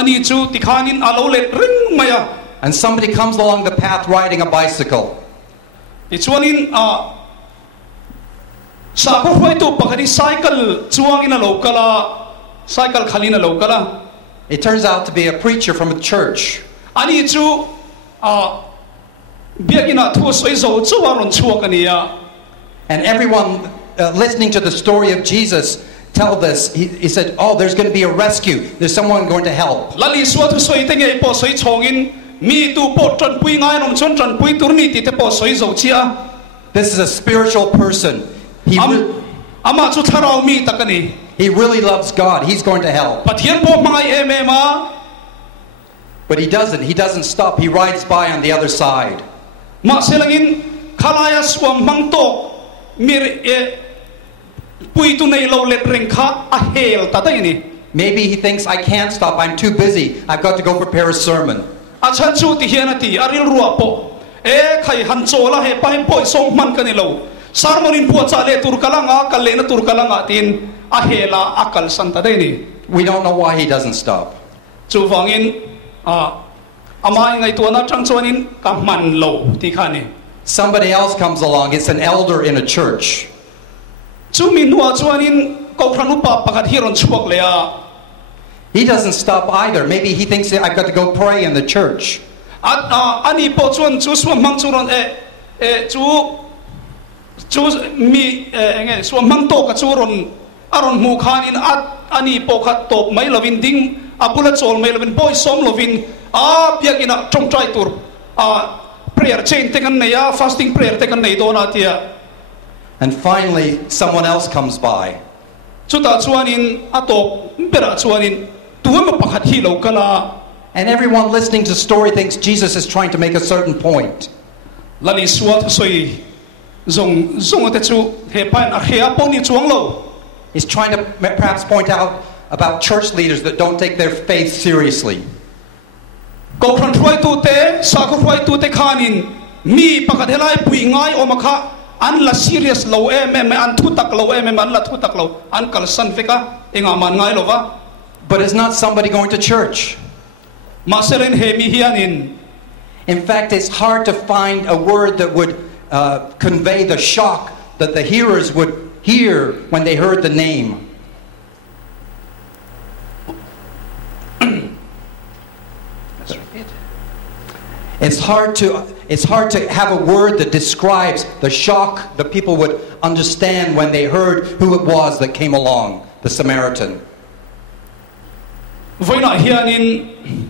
ani chu tikhanin alo let ring maya And somebody comes along the path riding a bicycle. ichuanin sa ko hoi tu pakhani cycle chuangin alo kala cycle khalina lo kala It turns out to be a preacher from a church. ani chu biagina thu soi zo chuaron chuakania And everyone listening to the story of Jesus tell this. He said, oh, there's going to be a rescue. There's someone going to help. lali suatu soi tenge po soi chongin mi tu po tran pui ngai nom chon tran pui turni ti te po soi zo chia This is a spiritual person. ama chu tharau mi takani He really loves God. He's going to help. pathian po mangai emema But he doesn't. He doesn't stop. He rides by on the other side. ma selangin khalaya swam mangtok mir pui tu nei lo let reng kha a hel tatai ni Maybe he thinks, I can't stop. I'm too busy. I've got to go prepare a sermon. achan chu ti hianati aril ruwa po khai han chola he pai poi song man kani lo sarmonin pu cha le tur kalanga kalena tur kalanga tin a hela akal santa dai ni We don't know why he doesn't stop. chu wangin amai ngai tu na chang chuanin ka man lo ti khani Somebody else comes along. It's an elder in a church. chu min nuwa chuanin ko thranu pa pakhat hiron chuak le a He doesn't stop either. Maybe he thinks I've got to go pray in the church. ani po chuan chu swam mang churon chu mi enge swam mang to ka churon aron mu khanin ani po khat top mai lovin ding apula chol mai lovin boy som lovin biakina trong trai tur prayer chain te kan nei fasting prayer te kan nei dona tia And finally, someone else comes by. chuta chuanin atop bera chuanin tuama pakhat hi lo kala And everyone listening to the story thinks Jesus is trying to make a certain point. lali suat soi zong te chu he pan a khia po ni chuang lo He's trying to perhaps point out about church leaders that don't take their faith seriously. ko khan roi tu te sa ko roi tu te khanin mi pakhat helai pui ngai o makha an la serious lo an thu tak lo an la thu tak lo an kal san feka enga man ngai lo wa But it's not somebody going to church. ma seren he mi hianin In fact, it's hard to find a word that would convey the shock that the hearers would hear when they heard the name. It's hard to have a word that describes the shock that people would understand when they heard who it was that came along, the Samaritan. voina hianin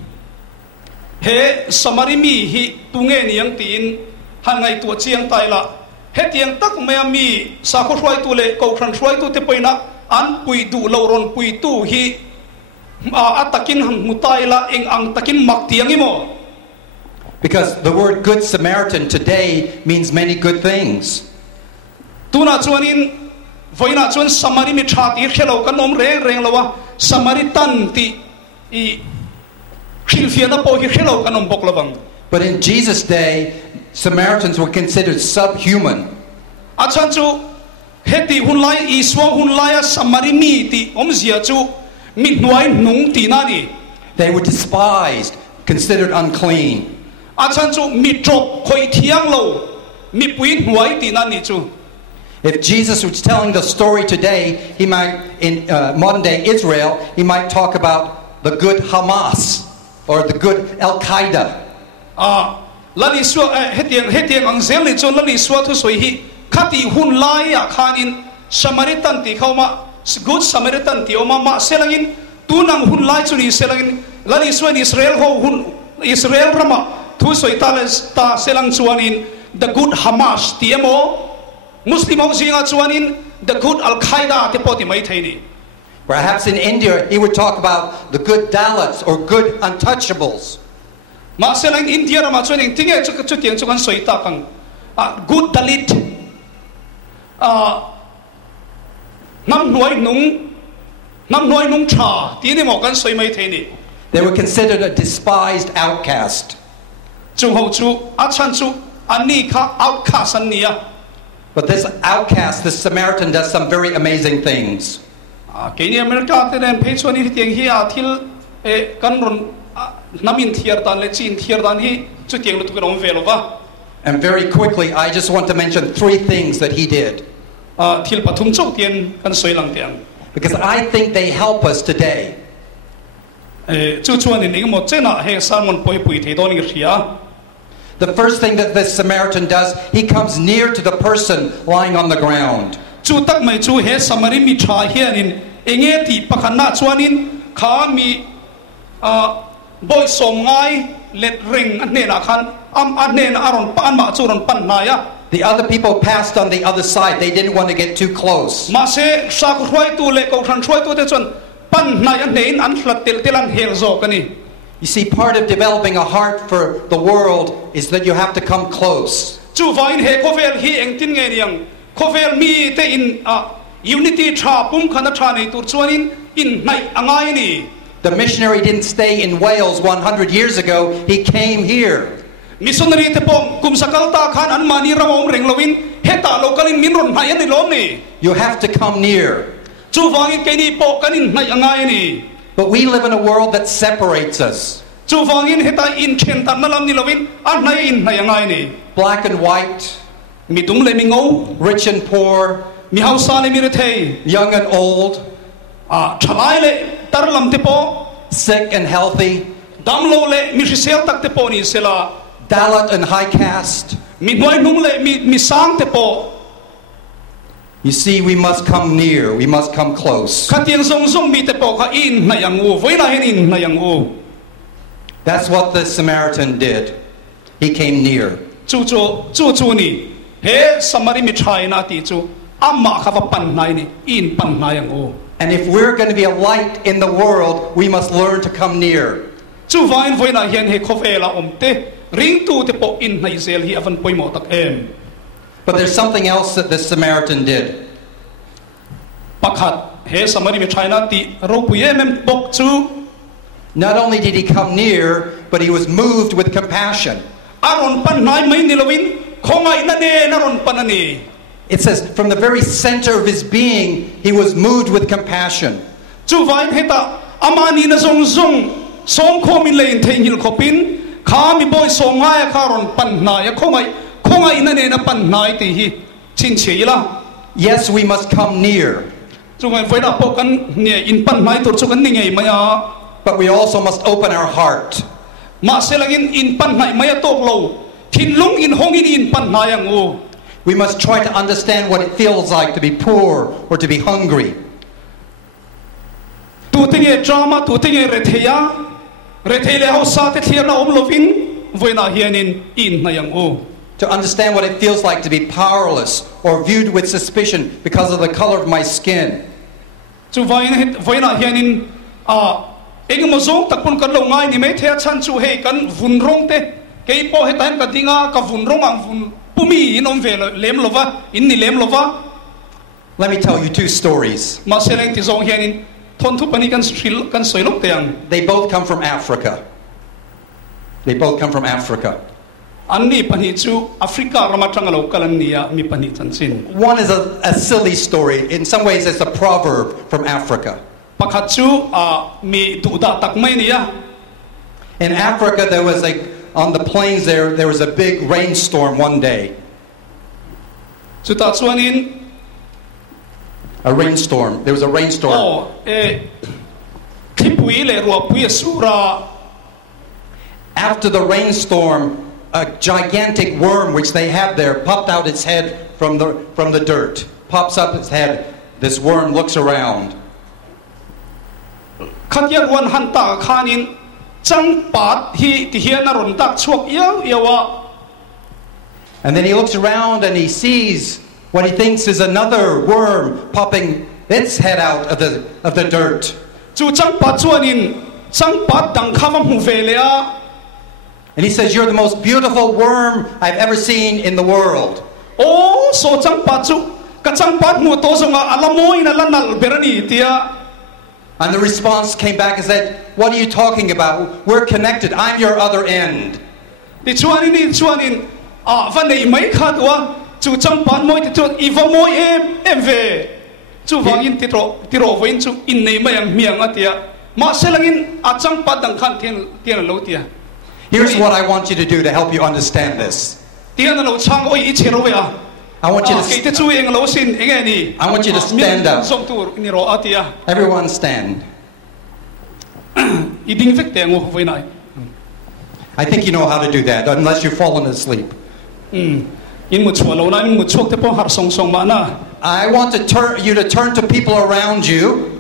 he samarimi hi tunge niang tin han ngai tu chiang tai la he tiang tak me mi sa ko roi tu le ko khan roi tu te poina an pui du lo ron pui tu hi atakin han mutai la eng ang takin mak tiang imo Because the word Good Samaritan today means many good things. tuna chuanin voina chuan samarimi tha ti khelo kan om reng lawa samaritan ti I khilfiana po hi khelo kan om bok lawang But in Jesus' day, Samaritans were considered subhuman. achan chu heti hunlai I swang hunlaya samarimi ti omzia chu mi hnuai nung ti na ni They were despised, considered unclean. achan chu mi trop khoi thiang lo mi pui hnuai ti na ni chu If Jesus was telling the story today, he might, in modern day Israel, he might talk about the good Hamas or the good Al-Qaeda. lali swa hetiang ang zel ni chu lali swa thu soi hi khati hunlaya khanin samaritan ti khauma good samaritan ti oma ma selangin tunang hunlai chu ni selangin lali swa ni Israel rama thu soi ta selang chuanin the good Hamas ti emo Muslim ong singa chuanin the good Al-Qaeda te poti mai thaini Perhaps in India, he would talk about the good Dalits or good untouchables. ma selang India rama chuanin tinge chu tiang chu kan soi ta kang good Dalit nam noi nung tha ti ni mo kan soi mai thaini They were considered a despised outcast. chu ho chu achan chu ani kha outcast an nia But this outcast, this Samaritan, does some very amazing things. ke ni America te nen phe chuani tiang hi a thil kan ron namin thiar tan le chin thiar dan hi chu tiang lu tu kan om velova. And very quickly, I just want to mention 3 things that he did. Thil pathum chau tian kan soi lang tiang. Because I think they help us today. Chu chuan in engmo chena he salmon poi pui thei don ria. The first thing that the Samaritan does, he comes near to the person lying on the ground. Chu tak mai chu he samari mi tha hianin enge ti pakhan na chuanin kha mi boy som ngai let ring an ne na khan am an ne na aron pan ma chu ron pan na ya. The other people passed on the other side. They didn't want to get too close. Ma se sa ko roi tu le ko than roi tu te chuan pan na an ne an hlat tel telan hel zo kani. You see, part of developing a heart for the world is that you have to come close. Chu vain he kovel hi engtin nge niang kovel mi te in unity tha pum khana tha nei tur chuanin in nai angai ni. The missionary didn't stay in Wales 100 years ago. He came here. Missionary te pom kum sakal ta khan an mani rawom reng lovin heta lokalin min ron nai ani lom ni. You have to come near. Chu wangin ke ni po kanin nai angai ni. But we live in a world that separates us. Chu wangin heta in chen tan nalam ni lovin an nai in nai angai ni. Black and white, Mi tung le mi ngau, rich and poor, mi hausa le mi re thei. young and old, Thalai le tar lam te po, sick and healthy, dam lo le mi sel tak te po ni sela. Dalit and high caste. Mi noi nung le mi sang te po. You see, we must come near. We must come close. Katiang song song mi te po ka in na yang u, voi la hen in na yang u. That's what the Samaritan did. He came near. Chu ni. He samari mi chai na ti chu. Amma ka pa pan nai ni in pan na yang u. And if we're going to be a light in the world, we must learn to come near. Chu vain voi na hian he khofela omte. Ring tu te po in na isel hi avan poi mo tak em. But there's something else that the Samaritan did. Pakhat he samari mi chai na ti ro puye mem bok chu. Not only did he come near, but he was moved with compassion. Aron pan nai mai ni lovin khongai na ne naron panani. It says, from the very center of his being, he was moved with compassion. Chu vain heta amani na zong zong som kho min lein thei hil khopin kha mi boy som ngai kha ron pan na ya khongai na ne na pan nai ti hi chin che la. Yes, we must come near, Chu ngai voi da po kan ne in pan nai tur chu kan ni ngai maya. but we also must open our heart. Ma selangin in pan nai maya tok lo thin lung in hongin in pan nai ang u. We must try to understand what it feels like to be poor or to be hungry. Tu tinge drama tu tinge rethele ho sa te thiar na om lovin voi na hianin in na yang u. To understand what it feels like to be powerless or viewed with suspicion because of the color of my skin. Chu voi na hianin engmo zong takpun kan lo ngai ni me thea chan chu he kan vun rong te ke po he tan ka dinga ka vun rong ang vun pumi in om ve lem lova in ni lem lova. Let me tell you 2 stories. Ma seleng ti zong hianin thon thu pani kan stril kan soilok teang. They both come from Africa. They both come from Africa. Anni pani chu Africa ramatang lo kalan niya mi pani chanchin. One is a silly story. In some ways, it's a proverb from Africa. Pakhat chu mi tu da tak mai niya. In Africa, on the plains there was a big rainstorm one day. Chu ta chuanin A rainstorm. There was a rainstorm. Thipui le ro pui sura. After the rainstorm, a gigantic worm which they have there popped out its head from the dirt. Pops up its head. This worm looks around. Khatya wan hanta khanin chang pat hi ti hian na ron tak chuak yawa. And then he looks around and he sees what he thinks is another worm popping its head out of the dirt. Chu chang pat chuanin chang pat dang khavam hu velea. And he says, "You're the most beautiful worm I've ever seen in the world." Oh, so chang pat chu ka chang pat mu to zonga alamoy na lanal berani tia. And the response came back and said, "What are you talking about? We're connected. I'm your other end." Ti chuanin van nei mai khatwa chu chang pat moi ti chu iva moi em ve. Chu wangin ti ro voin chu in nei mai ang miang atia. ma selangin achang padang khan tian lo tia Here's what I want you to do to help you understand this. tian lo chang oi I chero we a I want you ke to te chu eng lo sin enge ni I want you to stand up. song tu ni ro atia Everyone stand. I ding vek te ngo voi nai I think you know how to do that, unless you've fallen asleep. in mu chua lo na in mu chok te po har song song ma na I want you to turn to people around you.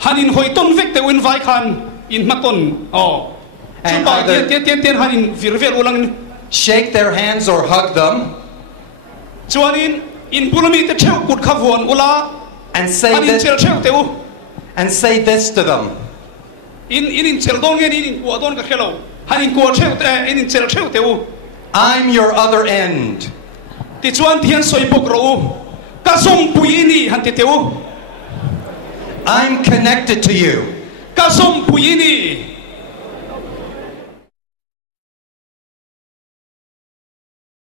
hanin hoi ton vek te win vai khan in maton And chupa either- tian hanin virvel ulang Shake their hands or hug them chuanin in pulami te cheu kut khavon ula and say hanin chel this, cheu te u and say this to them. in chel don nge in ko don ka khelo hanin ko cheu te in chel cheu te u I'm your other end. ti chuan thian soi bok ro ka som pui ni han te teu I'm connected to you. ka som pui ni